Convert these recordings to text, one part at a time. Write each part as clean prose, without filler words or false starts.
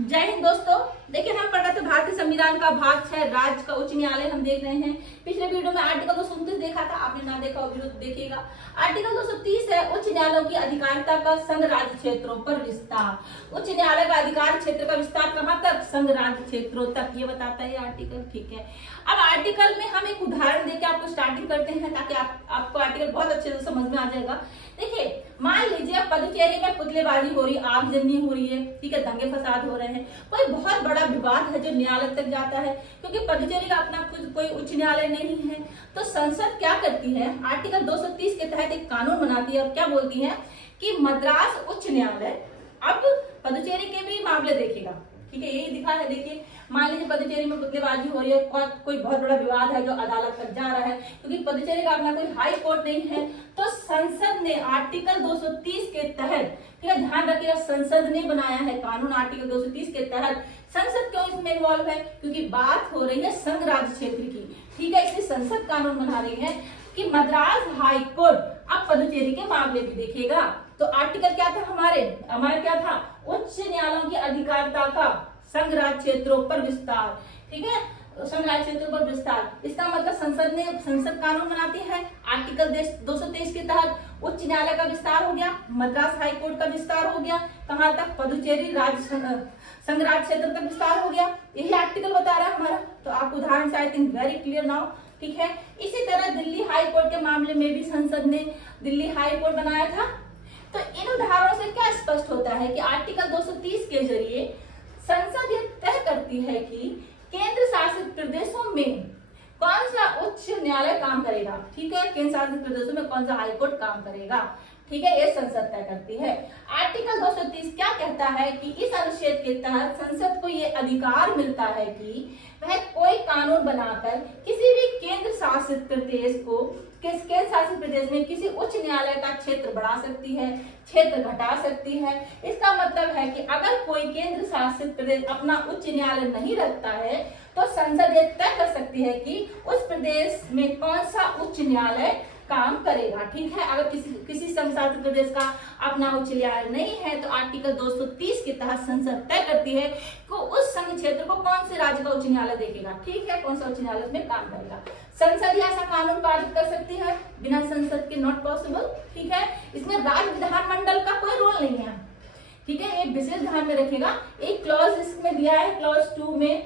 जय हिंद दोस्तों। देखिए, हम पढ़ रहे थे भारतीय संविधान का भाग 6 राज्य का उच्च न्यायालय हम देख रहे हैं। पिछले वीडियो में आर्टिकल 229 देखा था, आपने ना देखा वीडियो तो देखिएगा। आर्टिकल 230 है उच्च न्यायालयों की अधिकारिता का संघ राज्य क्षेत्रों पर विस्तार। उच्च न्यायालय का अधिकार क्षेत्र का विस्तार कहाँ तक? संघ राज्य क्षेत्रों तक, ये बताता है आर्टिकल। ठीक है, अब आर्टिकल में हम एक उदाहरण देके आपको स्टार्टिंग करते हैं ताकि आपको आर्टिकल बहुत अच्छे से समझ में आ जाएगा। देखिए, मान लीजिए पदुचेरी में पुतलेबाजी हो रही, आगजनी हो रही है, ठीक है, दंगे फसाद हो रहे हैं, कोई बहुत बड़ा विवाद है जो न्यायालय तक जाता है। क्योंकि पदुचेरी का अपना कुछ कोई उच्च न्यायालय नहीं है, तो संसद क्या करती है, आर्टिकल 230 के तहत एक कानून बनाती है और क्या बोलती है कि मद्रास उच्च न्यायालय अब पदुचेरी के भी मामले देखेगा। ठीक है, यही दिखा है। देखिए, मान लीजिए पदुचेरी में पुतलेबाजी हो रही है, कोई बहुत बड़ा विवाद है जो अदालत तक जा रहा है, क्योंकि पदुचेरी का अपना कोई हाई कोर्ट नहीं है, तो संसद ने आर्टिकल 230 के तहत, ठीक है, ध्यान रखिएगा, संसद ने बनाया है कानून आर्टिकल 230 के तहत। संसद क्यों इसमें इन्वॉल्व है? क्योंकि बात हो रही है संघ राज्य क्षेत्र की। ठीक है, इसलिए संसद कानून बना रही है कि मद्रास हाई कोर्ट अब पदुचेरी के मामले भी देखेगा। तो आर्टिकल क्या था हमारा क्या था? उच्च न्यायालयों की अधिकारिता का संघ राज्य क्षेत्रों पर विस्तार। ठीक है, संघ राज्य क्षेत्रों पर विस्तार, इसका मतलब संसद कानून बनाती है। आर्टिकल 223 के तहत उच्च न्यायालय का विस्तार हो गया, मद्रास हाई कोर्ट का विस्तार हो गया, कहां तक? पदुचेरी संघ राज्य क्षेत्र तक विस्तार हो गया। यही आर्टिकल बता रहा है हमारा। तो आपको उदाहरण से I think very clear now. ठीक है, इसी तरह दिल्ली हाई कोर्ट के मामले में भी संसद ने दिल्ली हाई कोर्ट बनाया था। तो इन उदाहरणों से क्या स्पष्ट होता है कि आर्टिकल 230 के जरिए संसद यह तय करती है कि केंद्र शासित प्रदेशों में कौन सा उच्च न्यायालय काम करेगा। ठीक है, केंद्र शासित प्रदेशों में कौन सा हाई कोर्ट काम करेगा। ठीक है, ये संसद तय करती है। आर्टिकल 230 क्या कहता है कि इस अनुच्छेद के तहत संसद को ये अधिकार मिलता है कि वह कोई कानून बनाकर किसी भी केंद्र शासित प्रदेश में किसी उच्च न्यायालय का क्षेत्र बढ़ा सकती है, क्षेत्र घटा सकती है। इसका मतलब है कि अगर कोई केंद्र शासित प्रदेश अपना उच्च न्यायालय नहीं रखता है तो संसद ये तय कर सकती है कि उस प्रदेश में कौन सा उच्च न्यायालय काम करेगा। ठीक है, अगर किसी संघ शासित प्रदेश का अपना उच्च न्यायालय नहीं है तो आर्टिकल 230 के तहत संसद तय करती है कि उस संघ क्षेत्र को कौन से राज्य का उच्च न्यायालय देखेगा। ठीक है, कौन सा उच्च न्यायालय में काम करेगा। संसद ऐसा कानून पारित कर सकती है, बिना संसद के नॉट पॉसिबल। ठीक है, इसमें राज्य विधानमंडल का कोई रोल नहीं है। ठीक है, एक विशेष ध्यान में रखेगा, एक क्लॉज इसमें दिया है, क्लॉज 2 में,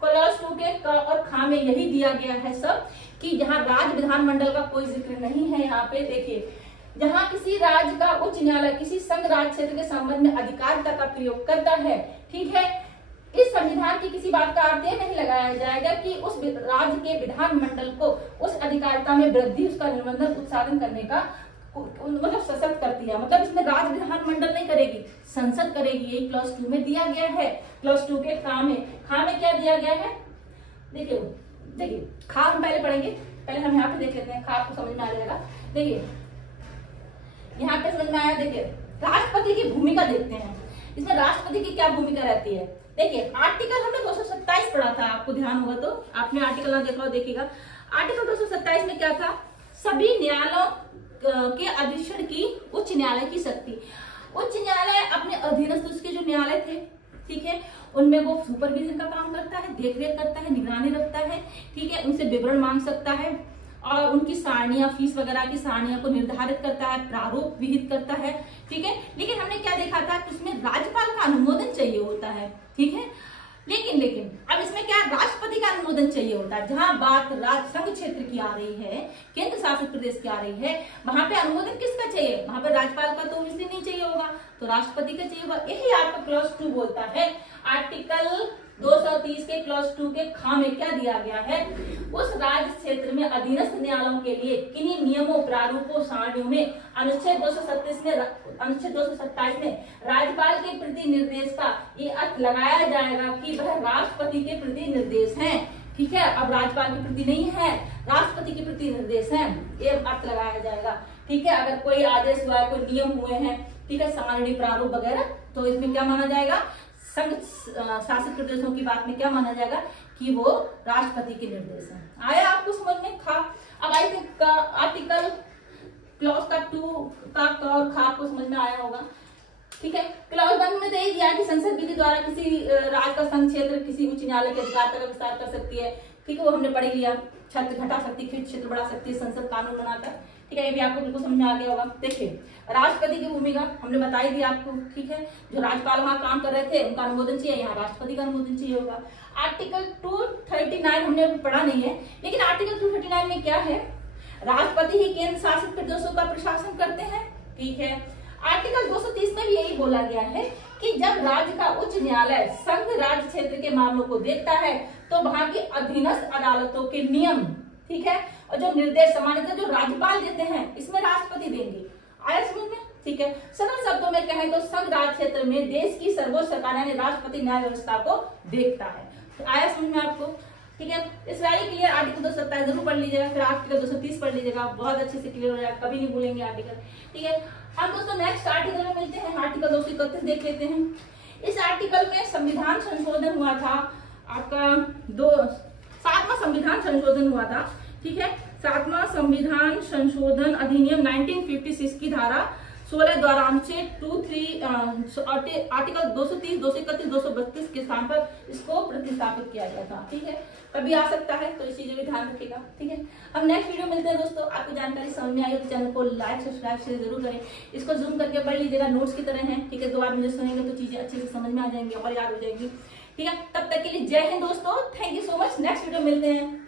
क्लॉज 2 के क और ख में यही दिया गया है सब कि जहां राज्य विधानमंडल का कोई जिक्र नहीं है। यहाँ पे देखिए, जहां किसी राज्य का उच्च न्यायालय किसी संघ राज्य क्षेत्र के संबंध में अधिकारिता का प्रयोग करता है, ठीक है, इस संविधान की किसी बात का अर्थ नहीं लगाया जाएगा कि उस राज्य के विधानमंडल को उस अधिकारिता में वृद्धि, उसका निबंधन उत्साधन करने का मतलब सशक्त करती है। मतलब इसमें राज्य विधानमंडल नहीं करेगी, संसद करेगी। यही क्लॉज 2 में दिया गया है। क्लॉज 2 के खा में क्या दिया गया है? देखिए खा हम पहले पढ़ेंगे, पहले हम यहाँ पे देख लेते हैं, खा आपको समझ में आ जाएगा। देखिए यहाँ पे समझ में आया। देखिए, राष्ट्रपति की भूमिका देखते हैं, इसमें राष्ट्रपति की क्या भूमिका रहती है। देखिए, आर्टिकल हमने 227 पढ़ा था, आपको ध्यान होगा तो आपने आर्टिकल ना देखा हो देखिएगा। आर्टिकल 227 में क्या था? सभी न्यायालयों के अधीक्षण की उच्च न्यायालय की शक्ति। उच्च न्यायालय अपने अधीनस्थ उसके जो न्यायालय थे, ठीक है, उनमें वो सुपरविजन का काम करता है, देखरेख करता है, निगरानी रखता है। ठीक है, उनसे विवरण मांग सकता है और उनकी सारणियां, फीस वगैरह की सारणियां को निर्धारित करता है, प्रारूप विहित करता है। ठीक है, लेकिन हमने क्या देखा था कि उसमें राज्यपाल का अनुमोदन चाहिए होता है। ठीक है, लेकिन अब इसमें क्या राष्ट्रपति का अनुमोदन चाहिए होता है। जहां बात संघ क्षेत्र की आ रही है, केंद्र शासित प्रदेश की आ रही है, वहां पे अनुमोदन किसका चाहिए? वहां पे राज्यपाल का तो इसलिए नहीं चाहिए होगा, तो राष्ट्रपति का चाहिए होगा। यही आपका क्लॉज 2 बोलता है। आर्टिकल 230 के क्लॉज 2 के खा में क्या दिया गया है? उस राज्य क्षेत्र में अधीनस्थ न्यायालयों के लिए किन्हीं नियमों, प्रारूपों, सारणियों में अनुच्छेद 227 में राज्यपाल के प्रति निर्देश का ये अर्थ लगाया जाएगा कि वह राष्ट्रपति के प्रति निर्देश है। ठीक है, अब राज्यपाल के प्रति नहीं है, राष्ट्रपति के प्रति निर्देश है, ये अर्थ लगाया जाएगा। ठीक है, अगर कोई आदेश हुआ है, कोई नियम हुए हैं, ठीक है, सारणी, प्रारूप वगैरह, तो इसमें क्या माना जाएगा? संघ शासित प्रदेशों की बात में क्या माना जाएगा कि वो राष्ट्रपति के निर्देश है। आया आपको समझ में? खा अब आई थिंक आर्टिकल क्लॉज का 2 का क और खा आपको समझ में आया होगा। ठीक है। क्लॉज 1 में तो यही दिया कि संसद विधि द्वारा किसी राज्य का संघ क्षेत्र किसी उच्च न्यायालय के अधिकार तक विस्तार कर सकती है। ठीक है, वो हमने पढ़ लिया। छत घटा सकती है, क्षेत्र बढ़ा सकती है संसद कानून बनाकर। ठीक है, ये भी आपको बिल्कुल समझ में आ गया होगा। देखिए राष्ट्रपति की भूमिका हमने बताई दी आपको। ठीक है, जो राज्यपाल वहां काम कर रहे थे उनका अनुमोदन चाहिए, यहाँ राष्ट्रपति का अनुमोदन चाहिए होगा। आर्टिकल 239 हमने अभी पढ़ा नहीं है, लेकिन आर्टिकल 239 में क्या है, राष्ट्रपति ही केंद्र शासित प्रदेशों का प्रशासन करते हैं। ठीक है, आर्टिकल 230 में भी यही बोला गया है कि जब राज्य का उच्च न्यायालय संघ राज्य क्षेत्र के मामलों को देखता है तो वहां की अधीनस्थ अदालतों के नियम, ठीक है, और जो निर्देश सामान्यतः जो राज्यपाल देते हैं इसमें राष्ट्रपति देंगे। आया समझ में? ठीक है, सरल शब्दों में कहें तो संघ राज्य क्षेत्र में देश की सर्वोच्च सरकार यानी राष्ट्रपति न्याय व्यवस्था को देखता है। तो आया समझ में आपको? ठीक है, इस वेरी क्लियर। आर्टिकल 227 जरूर पढ़ लीजिएगा, फिर आर्टिकल 230 पढ़ लीजिएगा, बहुत अच्छे से क्लियर हो जाएगा, कभी नहीं भूलेंगे आर्टिकल। ठीक है, हम दोस्तों नेक्स्ट आर्टिकल में मिलते हैं। आर्टिकल 231 देख लेते हैं। इस आर्टिकल में संविधान संशोधन हुआ था आपका 7वां संविधान संशोधन हुआ था। ठीक है, 7वां संविधान संशोधन अधिनियम 1956 की धारा 16 द्वारा अनुच्छेद 23 आर्टिकल 230, 231, 232 के स्थान पर इसको प्रतिस्थापित किया गया था। ठीक है, कभी आ सकता है, तो इस चीज का ध्यान रखिएगा। ठीक है, हम नेक्स्ट वीडियो मिलते हैं दोस्तों। आपको जानकारी समझ में आई तो चैनल को लाइक सब्सक्राइब शेयर जरूर करें। इसको जूम करके पढ़ लीजिएगा, नोट्स की तरह है। ठीक है, 2 बार मुझे सुनेंगे तो चीजें अच्छे से समझ में आ जाएंगी और याद हो जाएंगी। ठीक है, तब तक के लिए जय हिंद दोस्तों, thank you so much. Next video मिलते हैं।